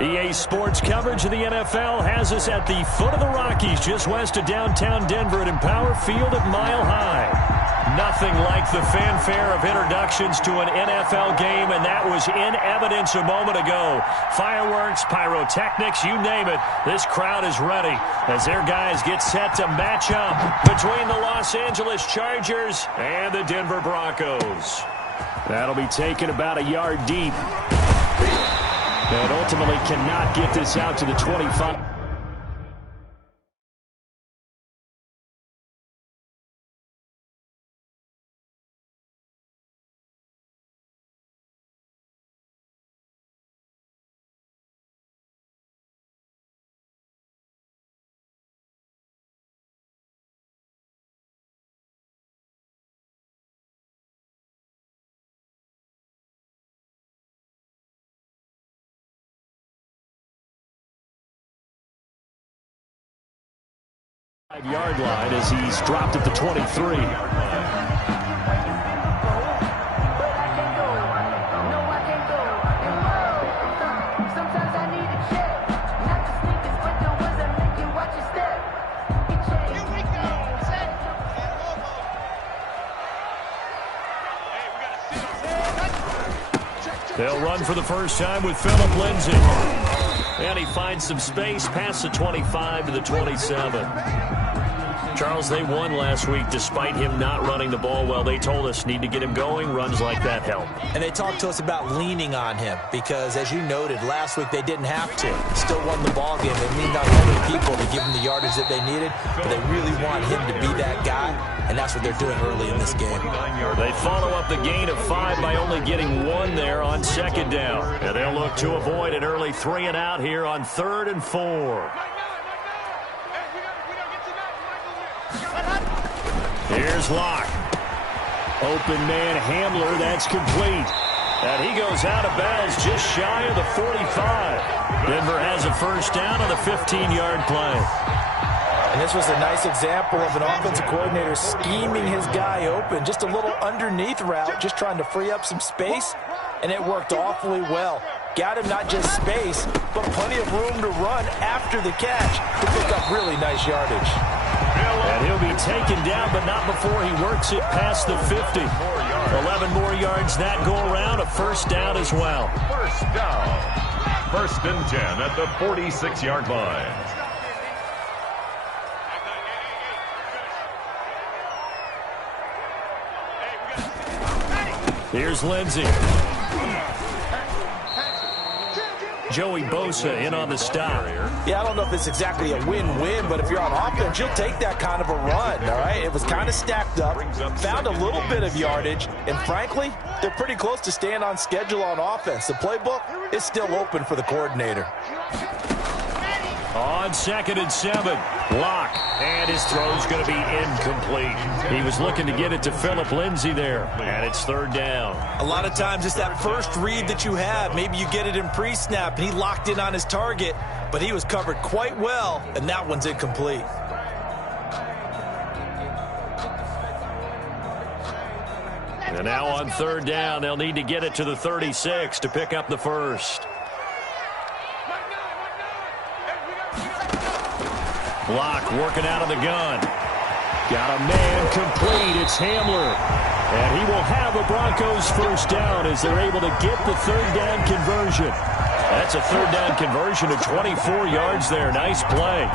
EA Sports coverage of the NFL has us at the foot of the Rockies, just west of downtown Denver at Empower Field at Mile High. Nothing like the fanfare of introductions to an NFL game, and that was in evidence a moment ago. Fireworks, pyrotechnics, you name it. This crowd is ready as their guys get set to match up between the Los Angeles Chargers and the Denver Broncos. That'll be taken about a yard deep. And ultimately cannot get this out to the 25. Yard line as he's dropped at the 23. They'll run for the first time with Phillip Lindsay. And he finds some space past the 25 to the 27. Charles, they won last week despite him not running the ball well. They told us need to get him going. Runs like that help. And they talked to us about leaning on him because, as you noted, last week they didn't have to. Still won the ball game. They leaned on other people to give him the yardage that they needed, but they really want him to be that guy, and that's what they're doing early in this game. They follow up the gain of 5 by only getting 1 there on second down. And they'll look to avoid an early 3 and out here on 3rd and 4. Here's Locke. Open man Hamler, that's complete. And he goes out of bounds just shy of the 45. Denver has a first down on the 15-yard play. And this was a nice example of an offensive coordinator scheming his guy open. Just a little underneath route, just trying to free up some space, and it worked awfully well. Got him not just space, but plenty of room to run after the catch to pick up really nice yardage. And he'll be taken down, but not before he works it past the 50. 11 more yards that go around, a first down as well. First down. 1st and 10 at the 46-yard line. Here's Lindsay. Joey Bosa in on the stop. Yeah, I don't know if it's exactly a win-win, but if you're on offense, you'll take that kind of a run, all right? It was kind of stacked up, found a little bit of yardage, and frankly, they're pretty close to staying on schedule on offense. The playbook is still open for the coordinator. On 2nd and 7, Locke, and his throw's going to be incomplete. He was looking to get it to Phillip Lindsay there, and it's 3rd down. A lot of times it's that first read that you have. Maybe you get it in pre-snap, and he locked in on his target, but he was covered quite well, and that one's incomplete. And now on 3rd down, they'll need to get it to the 36 to pick up the first. Locke working out of the gun. Got a man complete. It's Hamler. And he will have a Broncos first down as they're able to get the 3rd down conversion. That's a 3rd down conversion of 24 yards there. Nice play.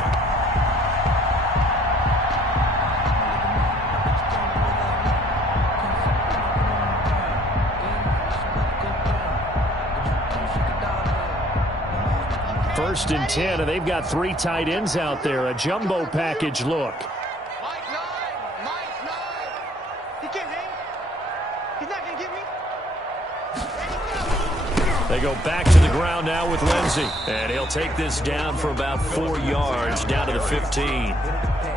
First and 10, and they've got 3 tight ends out there. A jumbo package look. They go back to the ground now with Lindsay. And he'll take this down for about 4 yards, down to the 15.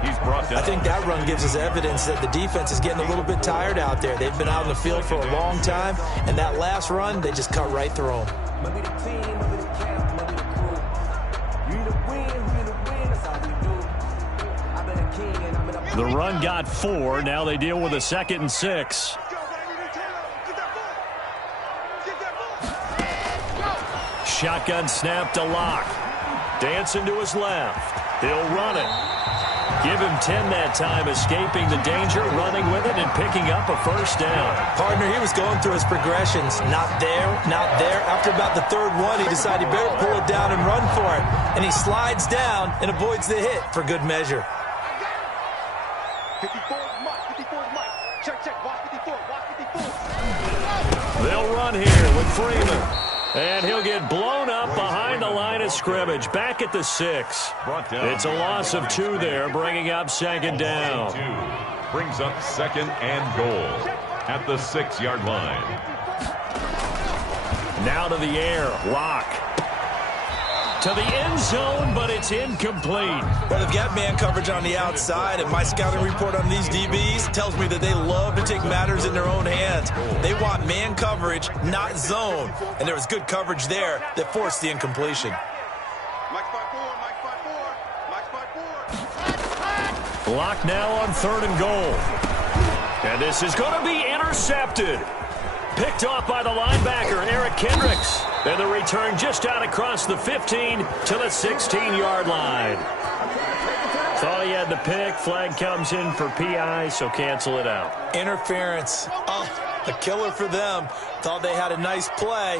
He's brought down. I think that run gives us evidence that the defense is getting a little bit tired out there. They've been out in the field for a long time, and that last run, they just cut right through them. The run got 4. Now they deal with a 2nd and 6. shotgun snap to Locke. Dancing to his left. He'll run it. Give him 10 that time, escaping the danger, running with it, and picking up a first down. Partner, he was going through his progressions. Not there, not there. After about the third one, he decided he better pull it down and run for it. And he slides down and avoids the hit for good measure. 54 is Mike. 54 is Mike. Check, check. Watch 54. Watch 54. They'll run here with Freeman. And he'll get blown up behind the line of scrimmage. Back at the 6. It's a loss of 2 there, bringing up second down. Brings up second and goal at the 6-yard line. Now to the air. Locke. To the end zone, but it's incomplete. Well, they've got man coverage on the outside, and my scouting report on these DBs tells me that they love to take matters in their own hands. They want man coverage, not zone. And there was good coverage there that forced the incompletion. Mike's 5-4. Mike's 5-4. Mike's 5-4. Locke now on 3rd and goal. And this is going to be intercepted. Picked off by the linebacker, Eric Kendricks. And the return just out across the 15 to the 16-yard line. Thought he had the pick. Flag comes in for PI, so cancel it out. Interference. Oh, a killer for them. Thought they had a nice play.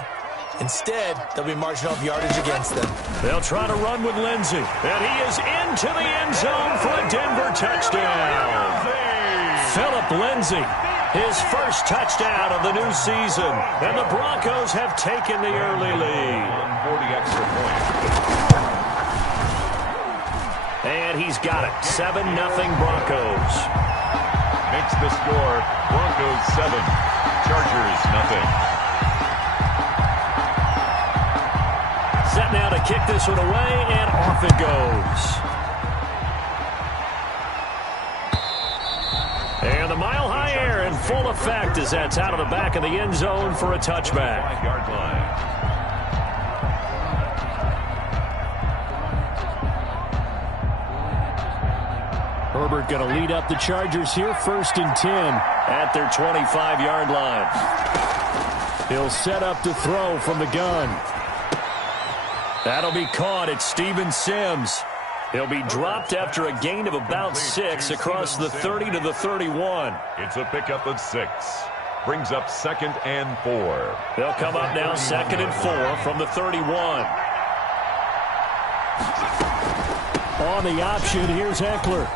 Instead, they'll be marching off yardage against them. They'll try to run with Lindsey. And he is into the end zone for a Denver touchdown. Philip Lindsey. His first touchdown of the new season. And the Broncos have taken the early lead. 40 extra points. And he's got it. 7-0 Broncos. Makes the score Broncos 7, Chargers 0. Set now to kick this one away, and off it goes. And the mile-high air in full effect as that's out of the back of the end zone for a touchback. 5-yard line. Herbert going to lead up the Chargers here, 1st and 10 at their 25-yard line. He'll set up to throw from the gun. That'll be caught at Steven Sims. He'll be dropped after a gain of about 6 across the 30 to the 31. It's a pickup of 6. Brings up 2nd and 4. They'll come up now 2nd and 4 from the 31. On the option, here's Eckler.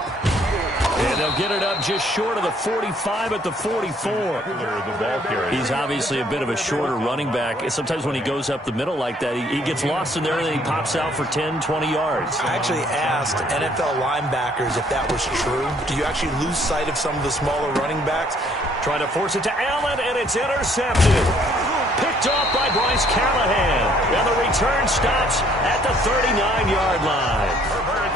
And they'll get it up just short of the 45 at the 44. He's obviously a bit of a shorter running back. Sometimes when he goes up the middle like that, he gets lost in there and then he pops out for 10, 20 yards. I actually asked NFL linebackers if that was true. Do you actually lose sight of some of the smaller running backs? Trying to force it to Allen, and it's intercepted. Picked off by Bryce Callahan. And the return stops at the 39-yard line.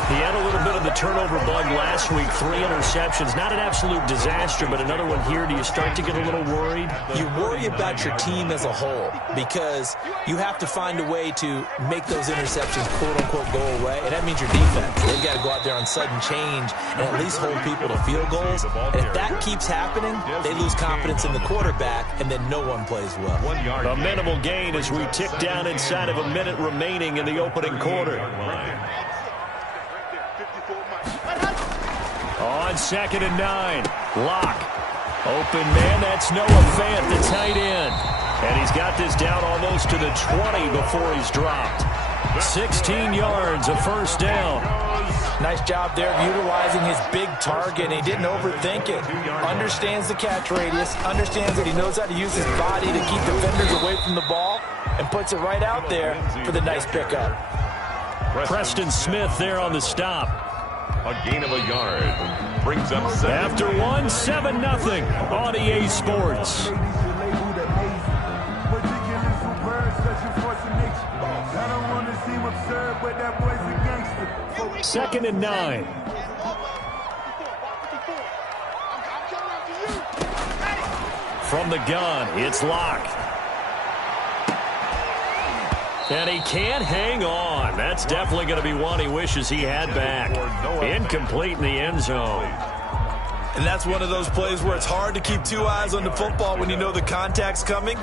He had a little bit of the turnover bug last week, 3 interceptions. Not an absolute disaster, but another one here. Do you start to get a little worried? You worry about your team as a whole because you have to find a way to make those interceptions, quote-unquote, go away, and that means your defense. They've got to go out there on sudden change and at least hold people to field goals. And if that keeps happening, they lose confidence in the quarterback, and then no one plays well. A minimal gain as we tick down inside of a minute remaining in the opening quarter. On 2nd and 9, Locke. Open man, that's Noah Fant, the tight end. And he's got this down almost to the 20 before he's dropped. 16 yards, a first down. Nice job there of utilizing his big target. He didn't overthink it. Understands the catch radius. Understands that he knows how to use his body to keep defenders away from the ball. And puts it right out there for the nice pickup. Preston Smith there on the stop. A gain of a yard. Brings up 7. After 1, 7-0 on EA Sports. Second and 9. From the gun, it's Locke. And he can't hang on. That's definitely going to be one he wishes he had back. Incomplete in the end zone. And that's one of those plays where it's hard to keep two eyes on the football when you know the contact's coming,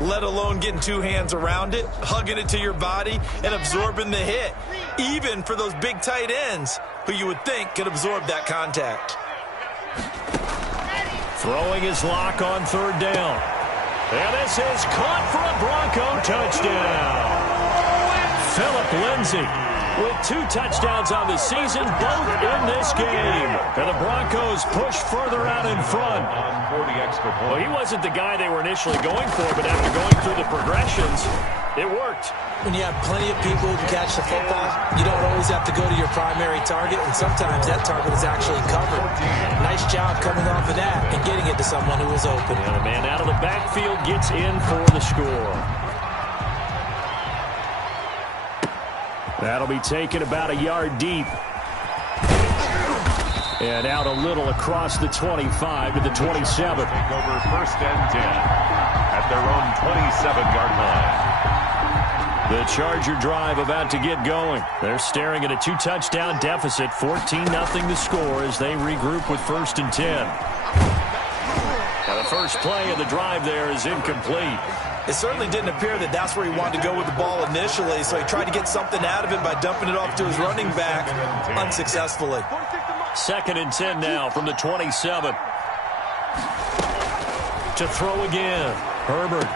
let alone getting two hands around it, hugging it to your body, and absorbing the hit, even for those big tight ends who you would think could absorb that contact. Throwing his lock on third down. And this is caught for a Bronco touchdown. Philip Lindsay with 2 touchdowns on the season, both in this game. And the Broncos push further out in front. Well, he wasn't the guy they were initially going for, but after going through the progressions, it worked. When you have plenty of people who can catch the football, you don't always have to go to your primary target, and sometimes that target is actually covered. Nice job coming off of that and getting it to someone who was open. And a man out of the backfield gets in for the score. That'll be taken about a yard deep. And out a little across the 25 to the 27. Take over 1st and 10 at their own 27-yard line. The Charger drive about to get going. They're staring at a 2-touchdown deficit, 14-0 the score as they regroup with 1st and 10. Now the first play of the drive there is incomplete. It certainly didn't appear that that's where he wanted to go with the ball initially, so he tried to get something out of it by dumping it off to his running back unsuccessfully. 2nd and 10 now from the 27. To throw again. Herbert.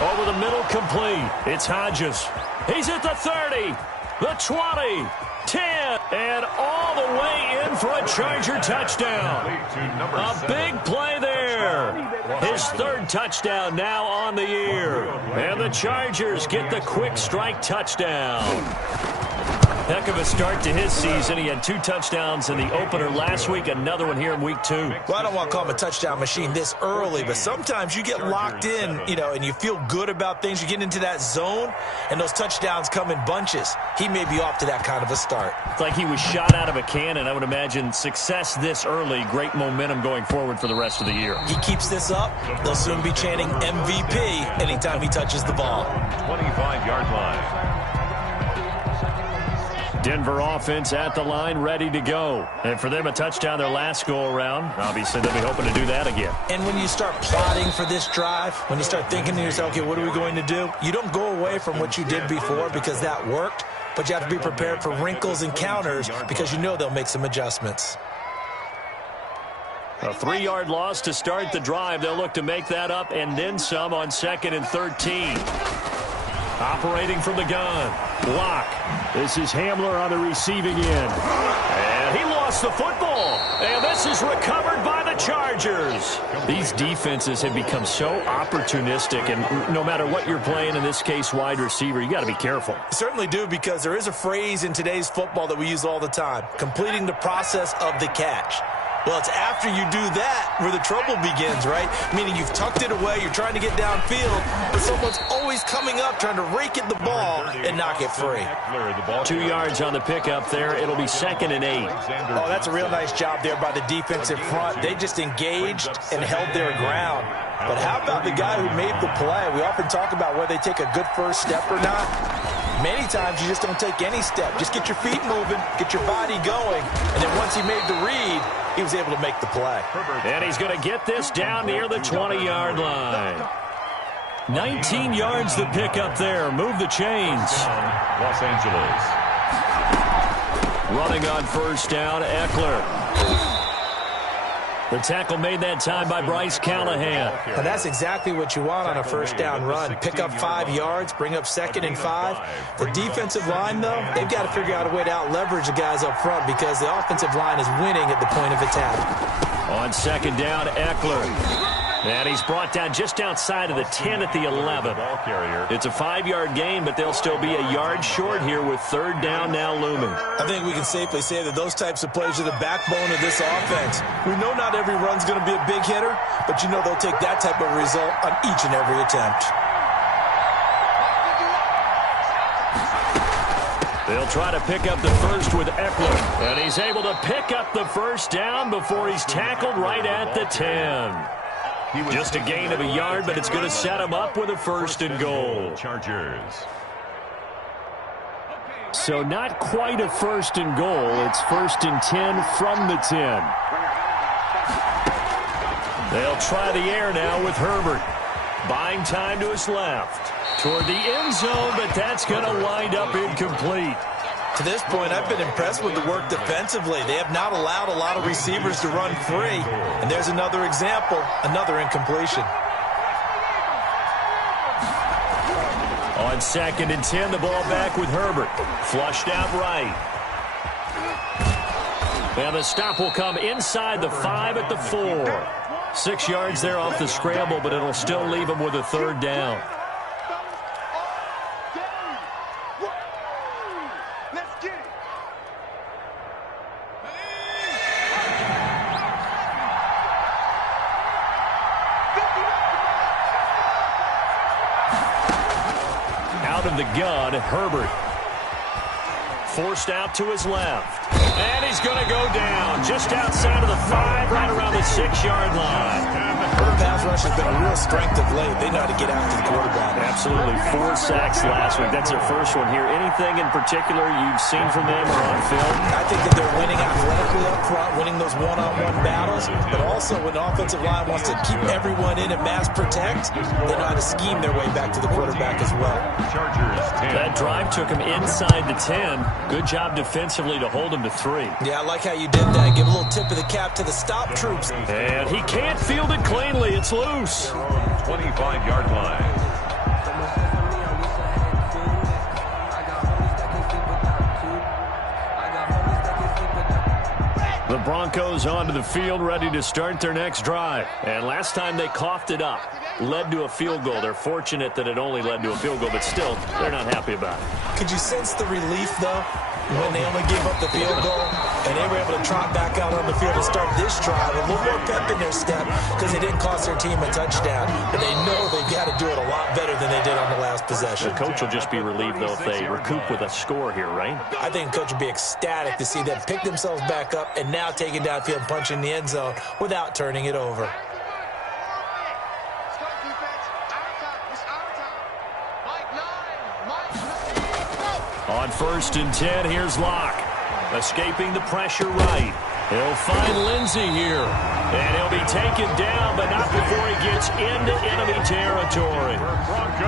Over the middle, complete. It's Hodges. He's at the 30, the 20, 10, and all the way in for a Charger touchdown. A big play there. His 3rd touchdown now on the year. And the Chargers get the quick strike touchdown. Heck of a start to his season. He had 2 touchdowns in the opener last week, another one here in week 2. Well, I don't want to call him a touchdown machine this early, but sometimes you get locked in, and you feel good about things. You get into that zone, and those touchdowns come in bunches. He may be off to that kind of a start. It's like he was shot out of a cannon. I would imagine success this early, great momentum going forward for the rest of the year. He keeps this up, they'll soon be chanting MVP anytime he touches the ball. 25-yard line. Denver offense at the line, ready to go. And for them, a touchdown their last go-around. Obviously, they'll be hoping to do that again. And when you start plotting for this drive, when you start thinking to yourself, okay, what are we going to do? You don't go away from what you did before because that worked, but you have to be prepared for wrinkles and counters because you know they'll make some adjustments. A 3-yard loss to start the drive. They'll look to make that up and then some on 2nd and 13. Operating from the gun. Block. This is Hamler on the receiving end. And he lost the football. And this is recovered by the Chargers. These defenses have become so opportunistic, and no matter what you're playing, in this case wide receiver, you got to be careful. You certainly do, because there is a phrase in today's football that we use all the time, completing the process of the catch. Well, it's after you do that where the trouble begins, right? Meaning you've tucked it away, you're trying to get downfield, but someone's always coming up trying to rake at the ball and knock it free. 2 yards on the pickup there. It'll be 2nd and 8. Oh, that's a real nice job there by the defensive front. They just engaged and held their ground. But how about the guy who made the play? We often talk about whether they take a good first step or not. Many times you just don't take any step. Just get your feet moving, get your body going, and then once he made the read, he was able to make the play. And he's going to get this down near the 20-yard line. 19 yards the pickup there. Move the chains. Los Angeles. Running on 1st down, Eckler. The tackle made that time by Bryce Callahan. And that's exactly what you want on a 1st down run. Pick up 5 yards, bring up 2nd and 5. The defensive line, though, they've got to figure out a way to out-leverage the guys up front because the offensive line is winning at the point of attack. On 2nd down, Eckler. And he's brought down just outside of the 10 at the 11. It's a 5-yard gain, but they'll still be a yard short here with 3rd down now looming. I think we can safely say that those types of plays are the backbone of this offense. We know not every run's going to be a big hitter, but you know they'll take that type of result on each and every attempt. They'll try to pick up the first with Eckler. And he's able to pick up the 1st down before he's tackled right at the 10. Just a gain of a yard, but it's going to set him up with a 1st and goal. Chargers. So not quite a 1st and goal. It's 1st and 10 from the 10. They'll try the air now with Herbert. Buying time to his left. Toward the end zone, but that's going to wind up incomplete. To this point, I've been impressed with the work defensively. They have not allowed a lot of receivers to run free. And there's another example, another incompletion. On 2nd and 10, the ball back with Herbert. Flushed out right. And the stop will come inside the 5 at the 4. 6 yards there off the scramble, but it'll still leave him with a 3rd down. Out of the gun, Herbert. Forced out to his left. And he's going to go down just outside of the 5, right around the 6-yard line. The pass rush has been a real strength of late. They know how to get after the quarterback. Absolutely. 4 sacks last week. That's their first one here. Anything in particular you've seen from them or on film? I think that they're winning athletically up front, winning those one-on-one battles, but also when the offensive line wants to keep everyone in and mass protect, they know how to scheme their way back to the quarterback as well. That drive took him inside the 10. Good job defensively to hold him to 3. Yeah, I like how you did that. Give a little tip of the cap to the stop troops. And he can't field it cleanly. It's loose. 25-yard line. The Broncos onto the field, ready to start their next drive. And last time they coughed it up, led to a field goal. They're fortunate that it only led to a field goal, but still, they're not happy about it. Could you sense the relief, though, when they only gave up the field goal and they were able to trot back out on the field and start this drive? A little more pep in their step because they didn't cost their team a touchdown. But they know they've got to do it a lot better than they did on the last possession. The coach will just be relieved, though, if they recoup with a score here, right? I think the coach would be ecstatic to see them pick themselves back up and now take it downfield and punch in the end zone without turning it over. On 1st and 10, here's Locke. Escaping the pressure right. He'll find Lindsey here. And he'll be taken down, but not before he gets into enemy territory.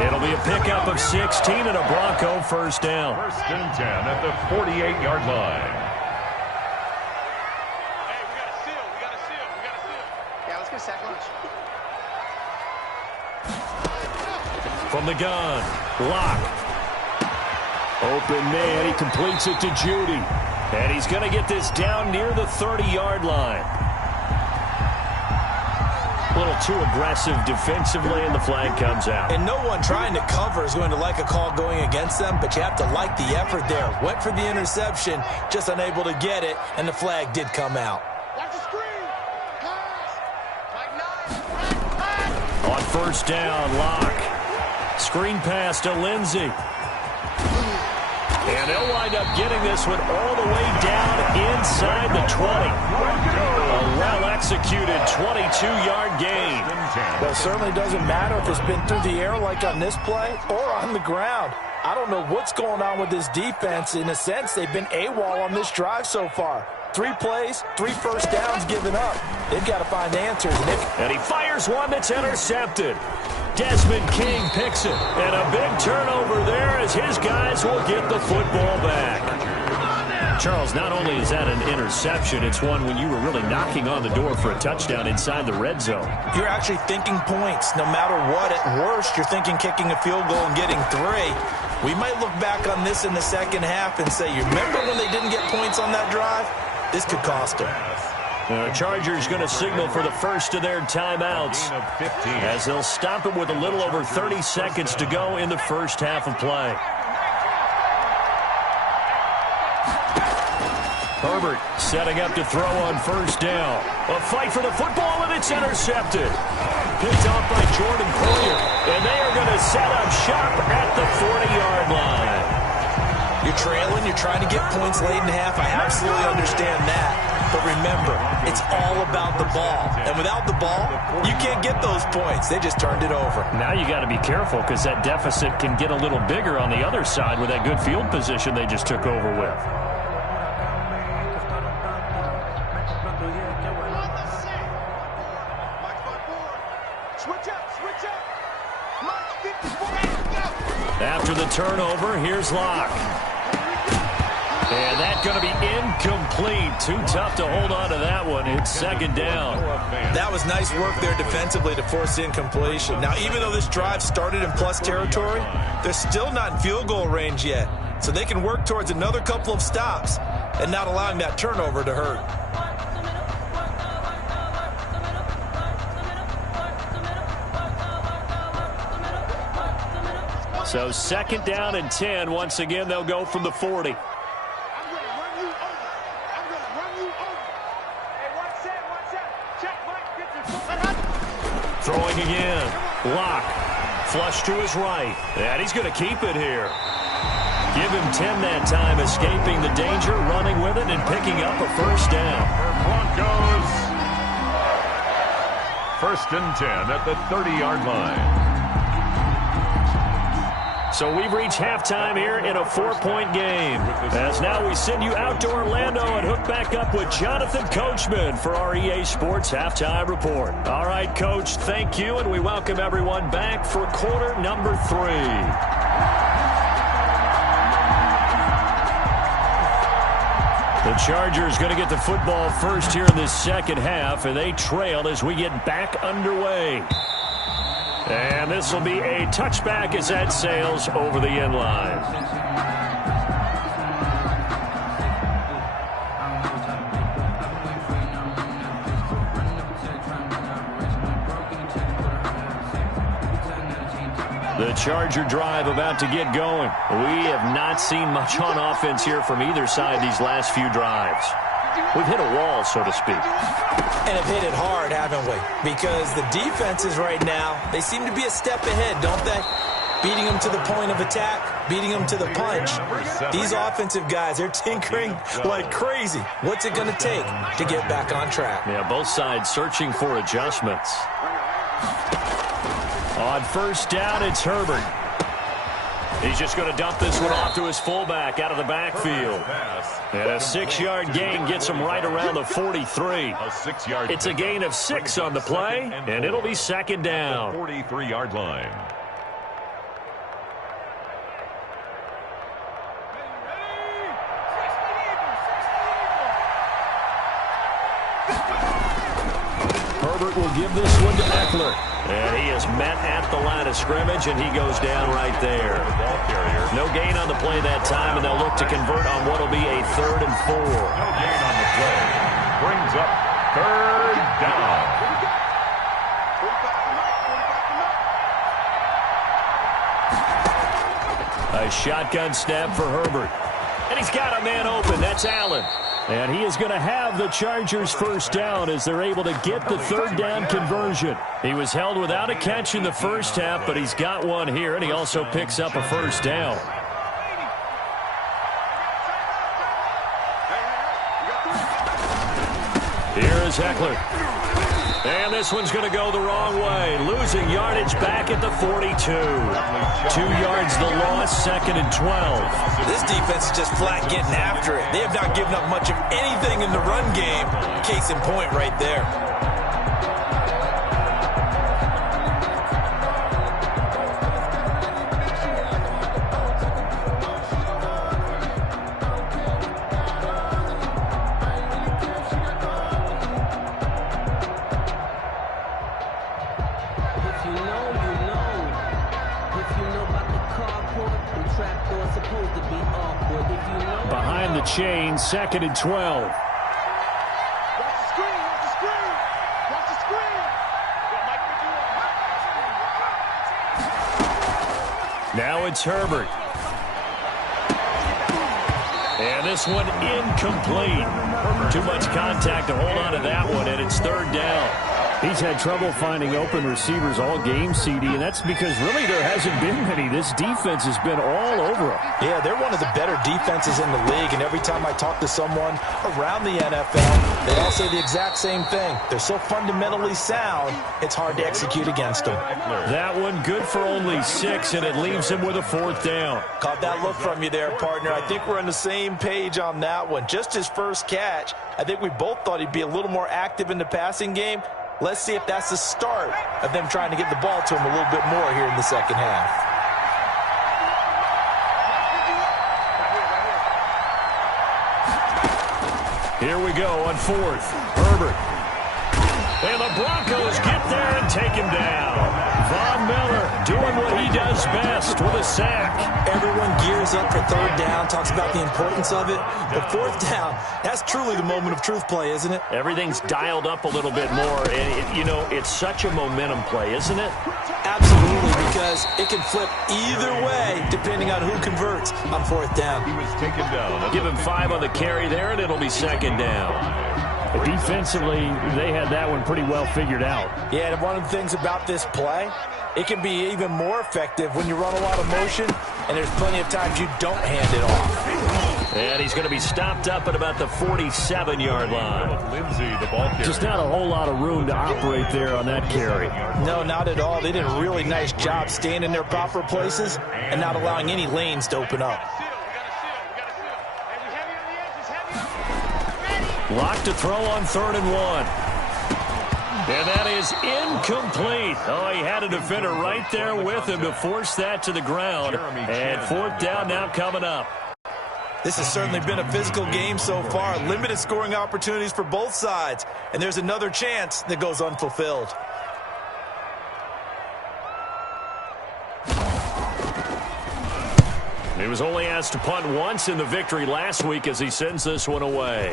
It'll be a pickup of 16 and a Bronco 1st down. 1st and 10 at the 48-yard line. Hey, we got a seal. We got a seal. We got a seal. Yeah, let's get a sack lunch. From the gun, Locke. Open man, he completes it to Judy. And he's going to get this down near the 30-yard line. A little too aggressive defensively, and the flag comes out. And no one trying to cover is going to like a call going against them, but you have to like the effort there. Went for the interception, just unable to get it, and the flag did come out. Watch the screen. On 1st down, Locke. Screen pass to Lindsey. And they'll wind up getting this one all the way down inside the 20. A well-executed 22-yard gain. Well, it certainly doesn't matter if it's been through the air like on this play or on the ground. I don't know what's going on with this defense. In a sense, they've been AWOL on this drive so far. 3 plays, 3 first downs given up. They've got to find answers. And he fires one that's intercepted. Desmond King picks it. And a big turnover there as his guys will get the football back. Charles, not only is that an interception, it's one when you were really knocking on the door for a touchdown inside the red zone. You're actually thinking points. No matter what, at worst, you're thinking kicking a field goal and getting 3. We might look back on this in the second half and say, you remember when they didn't get points on that drive? This could cost them. The Chargers going to signal for the first of their timeouts as they'll stop it with a little over 30 seconds to go in the first half of play. Herbert setting up to throw on 1st down. A fight for the football, and it's intercepted. Picked off by Jordan Poyer, and they are going to set up shop at the 40-yard line. You're trailing, you're trying to get points late in the half. I absolutely understand that. But remember, it's all about the ball. And without the ball, you can't get those points. They just turned it over. Now you got to be careful because that deficit can get a little bigger on the other side with that good field position they just took over with. Switch up. Mike 54. After the turnover, here's Locke. And that's going to be incomplete. Too tough to hold on to that one. It's second down. That was nice work there defensively to force incompletion. Now, even though this drive started in plus territory, they're still not in field goal range yet. So they can work towards another couple of stops and not allowing that turnover to hurt. So second down and 10. Once again, they'll go from the 40. Throwing again. Locke. Flush to his right. And he's going to keep it here. Give him 10 that time, escaping the danger, running with it, and picking up a first down. Broncos. First and 10 at the 30-yard line. So we've reached halftime here in a 4-point game. As now we send you out to Orlando and hook back up with Jonathan Coachman for our EA Sports Halftime Report. All right, Coach, thank you, and we welcome everyone back for quarter number 3. The Chargers going to get the football first here in this second half, and they trail as we get back underway. And this will be a touchback as that sails over the end line. The Charger drive about to get going. We have not seen much on offense here from either side these last few drives. We've hit a wall, so to speak. And have hit it hard, haven't we? Because the defenses right now, they seem to be a step ahead, don't they? Beating them to the point of attack, beating them to the punch. These offensive guys, they're tinkering like crazy. What's it going to take to get back on track? Yeah, both sides searching for adjustments. On first down, it's Herbert. He's just going to dump this one off to his fullback out of the backfield. And a 6-yard gain gets him right around the 43. It's a gain of 6 on the play, and it'll be second down. 43-yard line. Herbert will give this one to Eckler. And he is met at the line of scrimmage, and he goes down right there. No gain on the play that time, and they'll look to convert on what will be a 3rd and 4. No gain on the play. Brings up 3rd down. A shotgun snap for Herbert. And he's got a man open. That's Allen. And he is going to have the Chargers first down as they're able to get the 3rd down conversion. He was held without a catch in the first half, but he's got one here, and he also picks up a first down. Here is Eckler. And this one's going to go the wrong way. Losing yardage back at the 42. 2 yards the loss, 2nd and 12. This defense is just flat getting after it. They have not given up much of anything in the run game. Case in point right there. Behind the chain, 2nd and 12. Watch the screen. Watch the screen. Now it's Herbert. And this one incomplete. Too much contact to hold on to that one, and it's 3rd down. He's had trouble finding open receivers all game, CD, and that's because really there hasn't been many. This defense has been all over him. Yeah, they're one of the better defenses in the league, and every time I talk to someone around the NFL, they all say the exact same thing. They're so fundamentally sound, it's hard to execute against them. That one good for only 6, and it leaves him with a 4th down. Caught that look from you there, partner. I think we're on the same page on that one. Just his first catch, I think we both thought he'd be a little more active in the passing game. Let's see if that's the start of them trying to get the ball to him a little bit more here in the second half. Here we go on fourth. Herbert. And the Broncos get there and take him down. Von Miller doing what he does best with a sack. Everyone gears up for third down, talks about the importance of it. But fourth down, that's truly the moment of truth play, isn't it? Everything's dialed up a little bit more. And, it's such a momentum play, isn't it? Absolutely, because it can flip either way depending on who converts on fourth down. He was taken down. Give him 5 on the carry there, and it'll be second down. Defensively, they had that one pretty well figured out. Yeah, and one of the things about this play, it can be even more effective when you run a lot of motion, and there's plenty of times you don't hand it off. And he's going to be stopped up at about the 47-yard line. Lindsay, the ball carrier. Just not a whole lot of room to operate there on that carry. No, not at all. They did a really nice job staying in their proper places and not allowing any lanes to open up. Locked to throw on 3rd and 1. And that is incomplete. Oh, he had a defender right there with him to force that to the ground. And fourth down now coming up. This has certainly been a physical game so far. Limited scoring opportunities for both sides. And there's another chance that goes unfulfilled. He was only asked to punt once in the victory last week as he sends this one away.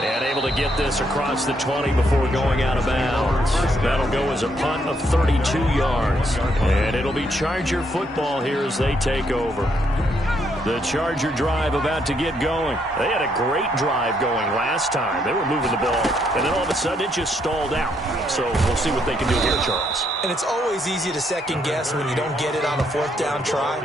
And able to get this across the 20 before going out of bounds. That'll go as a punt of 32 yards. And it'll be Charger football here as they take over. The Charger drive about to get going. They had a great drive going last time. They were moving the ball, and then all of a sudden it just stalled out. So we'll see what they can do here, Charles. And it's always easy to second guess when you don't get it on a fourth down try.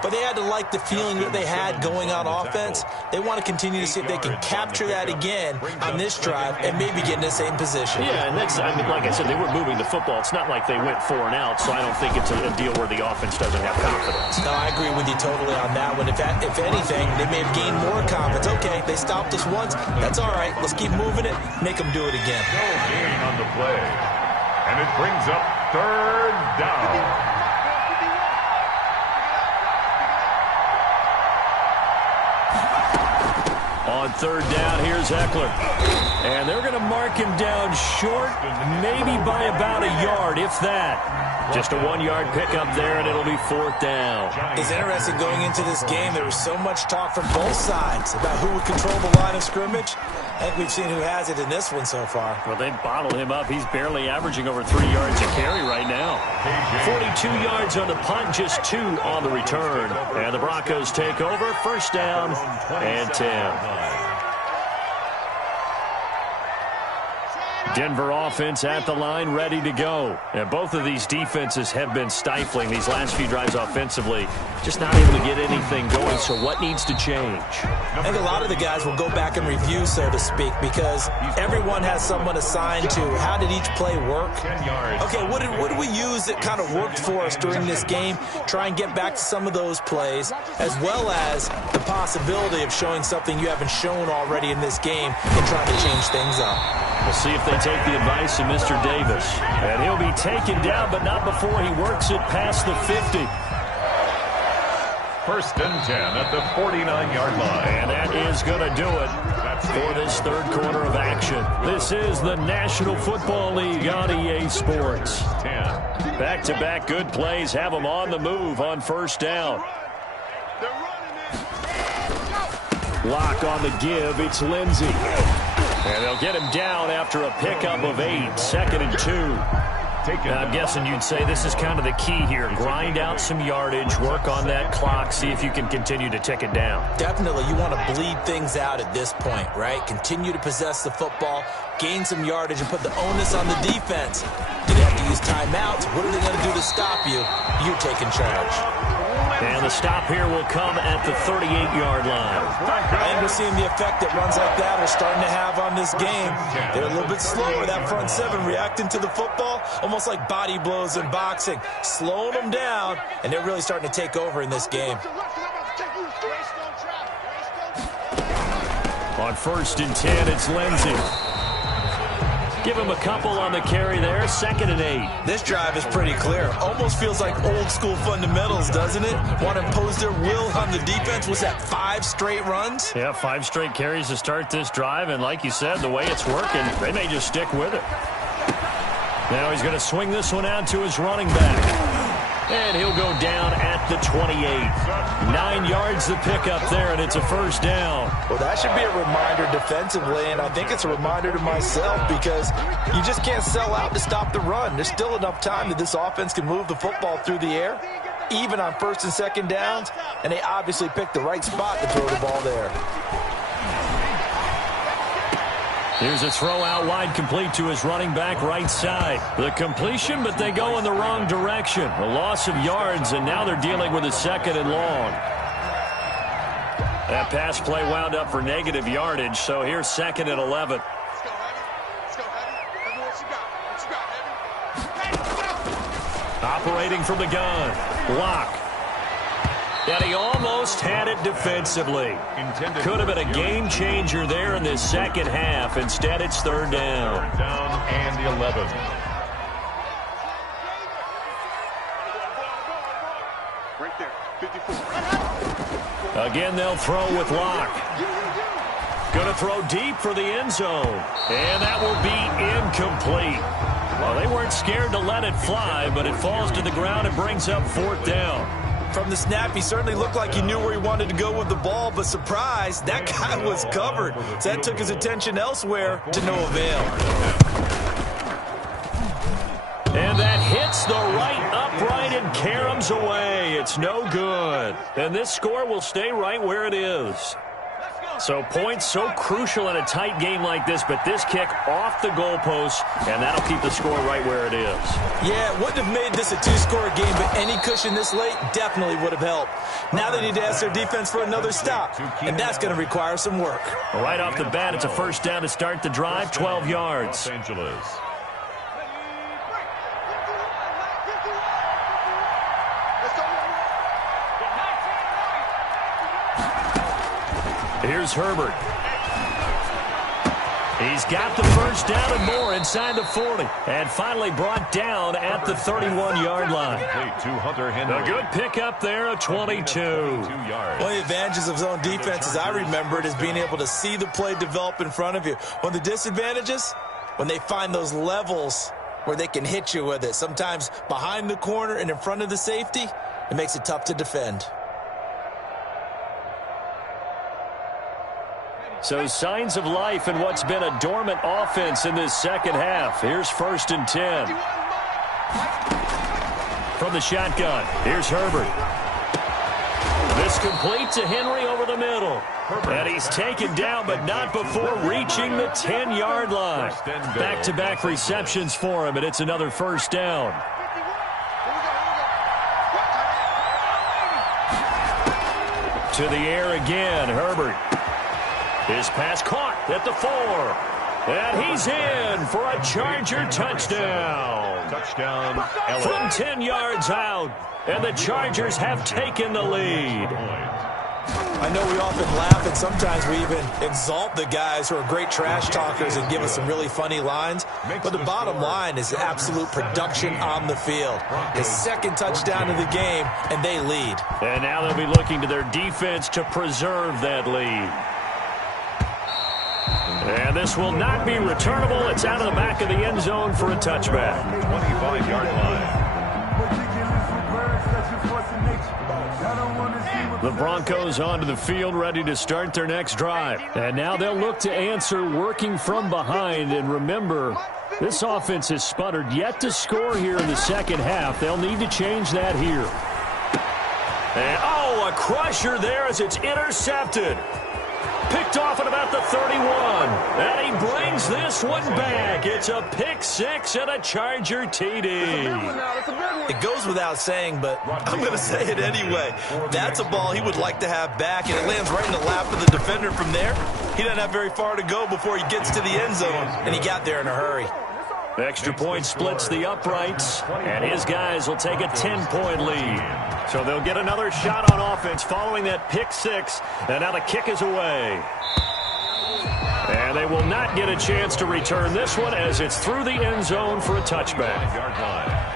But they had to like the feeling that they had going on offense. They want to continue to see if they can capture that again on this drive and maybe get in the same position. Yeah, and that's, like I said, they were moving the football. It's not like they went 4 and out, so I don't think it's a deal where the offense doesn't have confidence. No, I agree with you totally on that one. If anything, they may have gained more confidence. Okay, they stopped us once. That's all right. Let's keep moving it. Make them do it again. No gain on the play. And it brings up 3rd down. On 3rd down, here's Eckler. And they're going to mark him down short, maybe by about a yard, if that. Just a 1-yard pickup there, and it'll be 4th down. It's interesting going into this game. There was so much talk from both sides about who would control the line of scrimmage. I think we've seen who has it in this one so far. Well, they bottled him up. He's barely averaging over 3 yards a carry right now. 42 yards on the punt, just 2 on the return. And the Broncos take over, 1st down and 10. Denver offense at the line, ready to go. And both of these defenses have been stifling these last few drives offensively. Just not able to get anything going, so what needs to change? I think a lot of the guys will go back and review, so to speak, because everyone has someone assigned to how did each play work. Okay, what did we use that kind of worked for us during this game? Try and get back to some of those plays, as well as the possibility of showing something you haven't shown already in this game and trying to change things up. We'll see if they take the advice of Mr. Davis. And he'll be taken down, but not before he works it past the 50. 1st and 10 at the 49-yard line. And that is going to do it for this 3rd quarter of action. This is the National Football League on EA Sports. Back-to-back good plays have them on the move on 1st down. Lock on the give. It's Lindsay. And they'll get him down after a pickup of 8. 2nd and 2. Now, I'm guessing you'd say this is kind of the key here. Grind out some yardage, work on that clock, see if you can continue to tick it down. Definitely. You want to bleed things out at this point, right? Continue to possess the football, gain some yardage, and put the onus on the defense. Do they have to use timeouts? What are they going to do to stop you? You're taking charge. And the stop here will come at the 38-yard line. And we're seeing the effect that runs like that are starting to have on this game. They're a little bit slower, that front 7, reacting to the football, almost like body blows in boxing, slowing them down, and they're really starting to take over in this game. On 1st and 10, it's Lindsay. Give him a couple on the carry there. 2nd and 8. This drive is pretty clear. Almost feels like old school fundamentals, doesn't it? Want to impose their will on the defense. Was that 5 straight runs? Yeah, 5 straight carries to start this drive. And like you said, the way it's working, they may just stick with it. Now he's going to swing this one out to his running back. And he'll go down at the 28. 9 yards the pickup there, and it's a first down. Well, that should be a reminder defensively, and I think it's a reminder to myself because you just can't sell out to stop the run. There's still enough time that this offense can move the football through the air, even on 1st and 2nd downs, and they obviously picked the right spot to throw the ball there. Here's a throw out wide, complete to his running back right side. The completion, but they go in the wrong direction. A loss of yards, and now they're dealing with a 2nd and long. That pass play wound up for negative yardage, so here's 2nd and 11. Operating from the gun. Block. And he almost had it defensively. Could have been a game changer there in this 2nd half. Instead, it's 3rd down. 3rd down and 11. Right there, 54. Again, they'll throw with Locke. Going to throw deep for the end zone. And that will be incomplete. Well, they weren't scared to let it fly, but it falls to the ground and brings up 4th down. From the snap, he certainly looked like he knew where he wanted to go with the ball, but surprise, that guy was covered. So that took his attention elsewhere to no avail. And that hits the right upright and caroms away. It's no good. And this score will stay right where it is. So points so crucial in a tight game like this, but this kick off the goalpost, and that'll keep the score right where it is. Yeah, it wouldn't have made this a 2-score game, but any cushion this late definitely would have helped. Now they need to ask their defense for another stop, and that's going to require some work. Right off the bat, it's a first down to start the drive, 12 yards. Los Angeles. Here's Herbert. He's got the first down and more inside the 40. And finally brought down at the 31-yard line. To Hunter Henry. A good pickup there of 22. One of the advantages of zone defense, as I remember it, is being able to see the play develop in front of you. One of the disadvantages, when they find those levels where they can hit you with it. Sometimes behind the corner and in front of the safety, it makes it tough to defend. So signs of life in what's been a dormant offense in this 2nd half. Here's 1st and 10. From the shotgun, here's Herbert. This complete to Henry over the middle. And he's taken down, but not before reaching the 10-yard line. Back-to-back receptions for him, and it's another first down. To the air again, Herbert. His pass caught at the 4. And he's in for a Charger touchdown. Touchdown, From 10 yards out. And the Chargers have taken the lead. I know we often laugh, and sometimes we even exalt the guys who are great trash talkers and give us some really funny lines. But the bottom line is absolute production on the field. His 2nd touchdown of the game, and they lead. And now they'll be looking to their defense to preserve that lead. And this will not be returnable. It's out of the back of the end zone for a touchback. 25-yard line. The Broncos onto the field, ready to start their next drive. And now they'll look to answer working from behind. And remember, this offense has sputtered yet to score here in the 2nd half. They'll need to change that here. And, a crusher there as it's intercepted. Picked off at about the 31. And he brings this one back. It's a pick 6 and a Charger TD. It goes without saying, but I'm going to say it anyway. That's a ball he would like to have back, and it lands right in the lap of the defender from there. He doesn't have very far to go before he gets to the end zone, and he got there in a hurry. Extra point splits the uprights, and his guys will take a 10-point lead. So they'll get another shot on offense following that pick 6, and now the kick is away. And And they will not get a chance to return this one as it's through the end zone for a touchback. Yard line.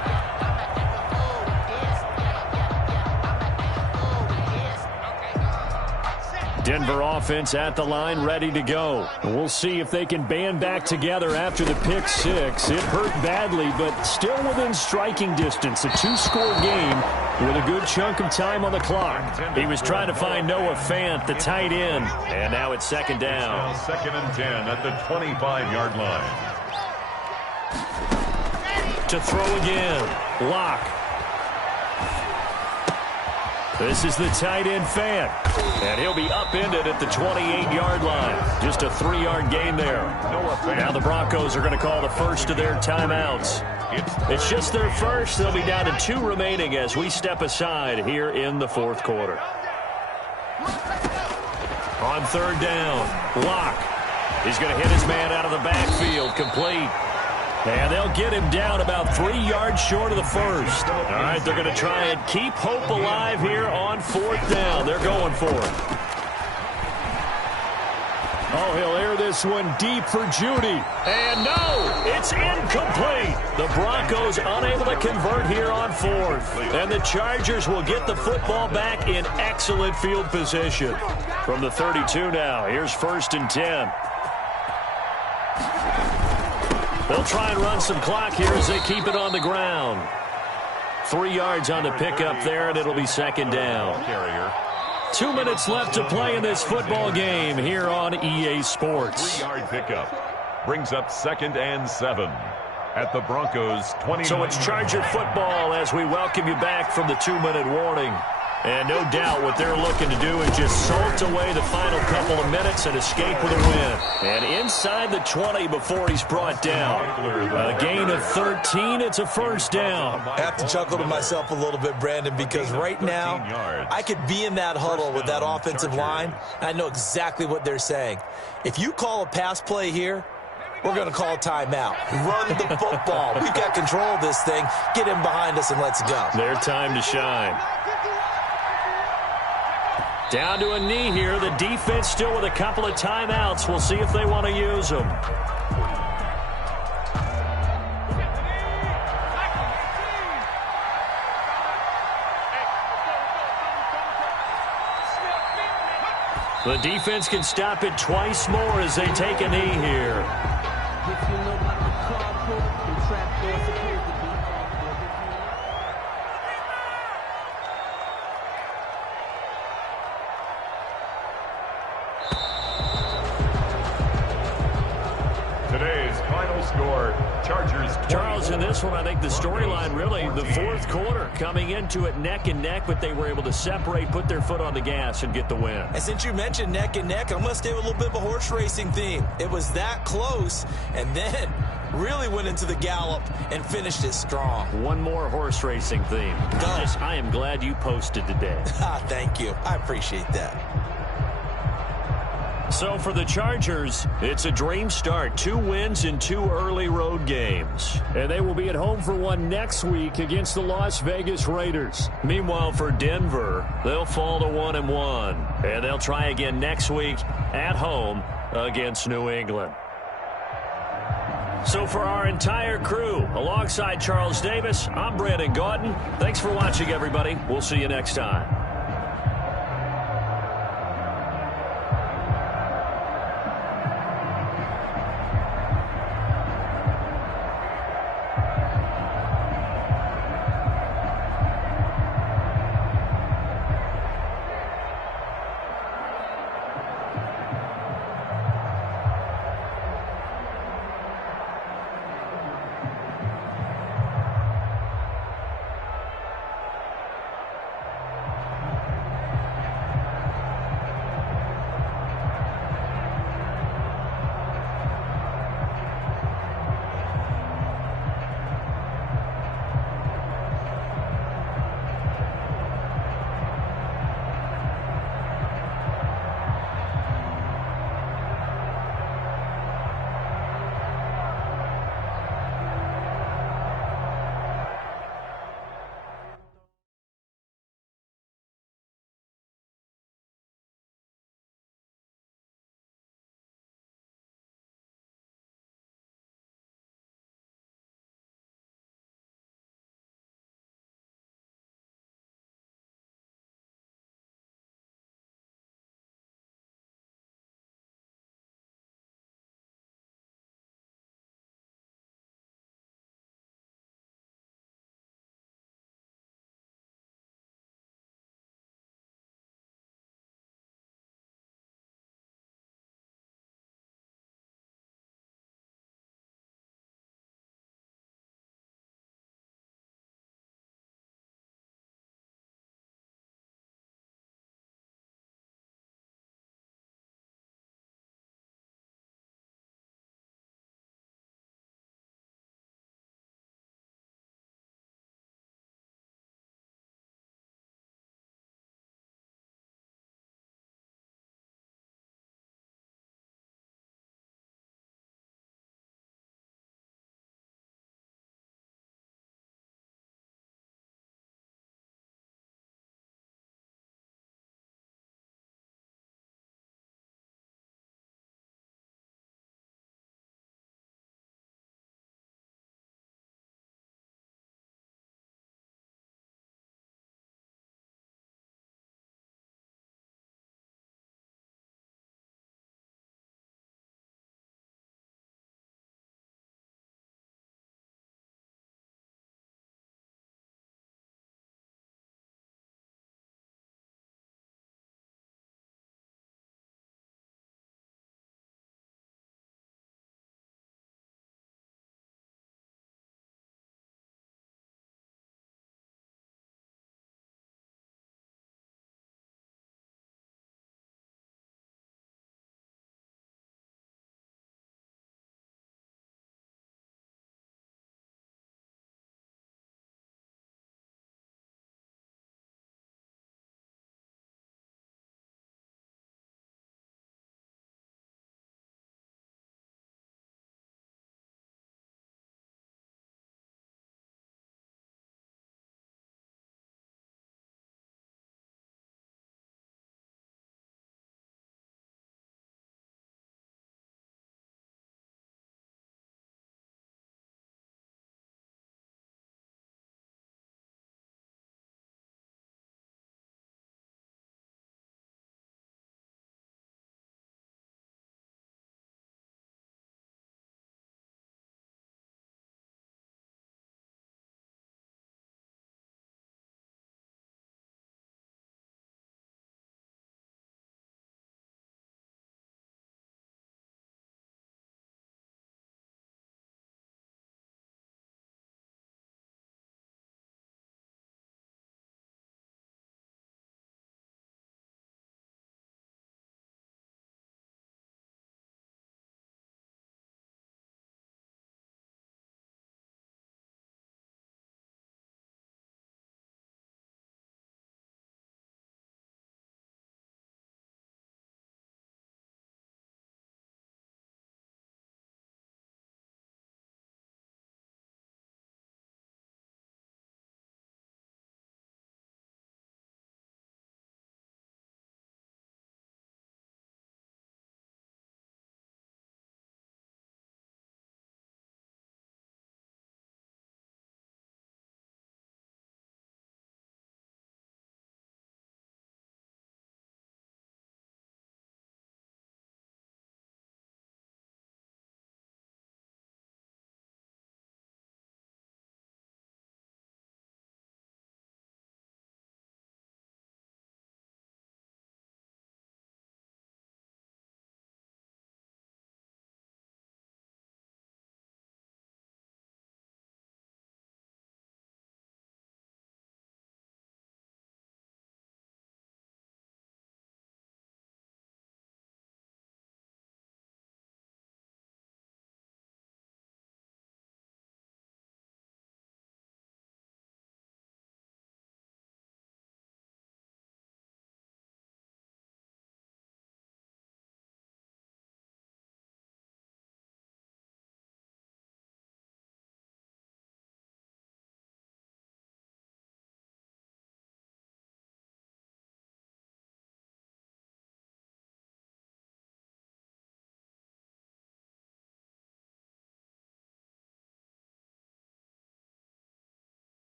Denver offense at the line, ready to go. We'll see if they can band back together after the pick six. It hurt badly, but still within striking distance. A two-score game with a good chunk of time on the clock. He was trying to find Noah Fant, the tight end, and now it's second down. Now 2nd and 10 at the 25-yard line. To throw again, Locke. This is the tight end Fant, and he'll be upended at the 28-yard line. Just a 3-yard gain there. Now the Broncos are going to call the first of their timeouts. It's just their first. They'll be down to 2 remaining as we step aside here in the fourth quarter. On third down, Locke. He's going to hit his man out of the backfield, complete. And they'll get him down about 3 yards short of the first. All right, they're going to try and keep hope alive here on fourth down. They're going for it. Oh, he'll air this one deep for Judy. And no, it's incomplete. The Broncos unable to convert here on fourth. And the Chargers will get the football back in excellent field position. From the 32 now, here's 1st and 10. They'll try and run some clock here as they keep it on the ground. 3 yards on the pickup there, and it'll be second down. 2 minutes left to play in this football game here on EA Sports. 3-yard pickup brings up 2nd and 7 at the Broncos 20. So it's Charger football as we welcome you back from the 2-minute warning. And no doubt what they're looking to do is just salt away the final couple of minutes and escape with a win. And inside the 20 before he's brought down. A gain of 13. It's a first down. I have to chuckle to myself a little bit, Brandon, because right now I could be in that huddle with that offensive line, and I know exactly what they're saying. If you call a pass play here, we're going to call a timeout. Run the football. We've got control of this thing. Get him behind us and let's go. Their time to shine. Down to a knee here. The defense still with a couple of timeouts. We'll see if they want to use them. The defense can stop it twice more as they take a knee here. Today's final score, Chargers 20. Charles, in this one, I think the storyline really, the fourth quarter, coming into it neck and neck, but they were able to separate, put their foot on the gas, and get the win. And since you mentioned neck and neck, I'm going to stay with a little bit of a horse racing theme. It was that close, and then really went into the gallop and finished it strong. One more horse racing theme. I am glad you posted today. Thank you. I appreciate that. So for the Chargers, it's a dream start. 2 wins in 2 early road games. And they will be at home for one next week against the Las Vegas Raiders. Meanwhile, for Denver, they'll fall to 1-1. And they'll try again next week at home against New England. So for our entire crew, alongside Charles Davis, I'm Brandon Gaudin. Thanks for watching, everybody. We'll see you next time.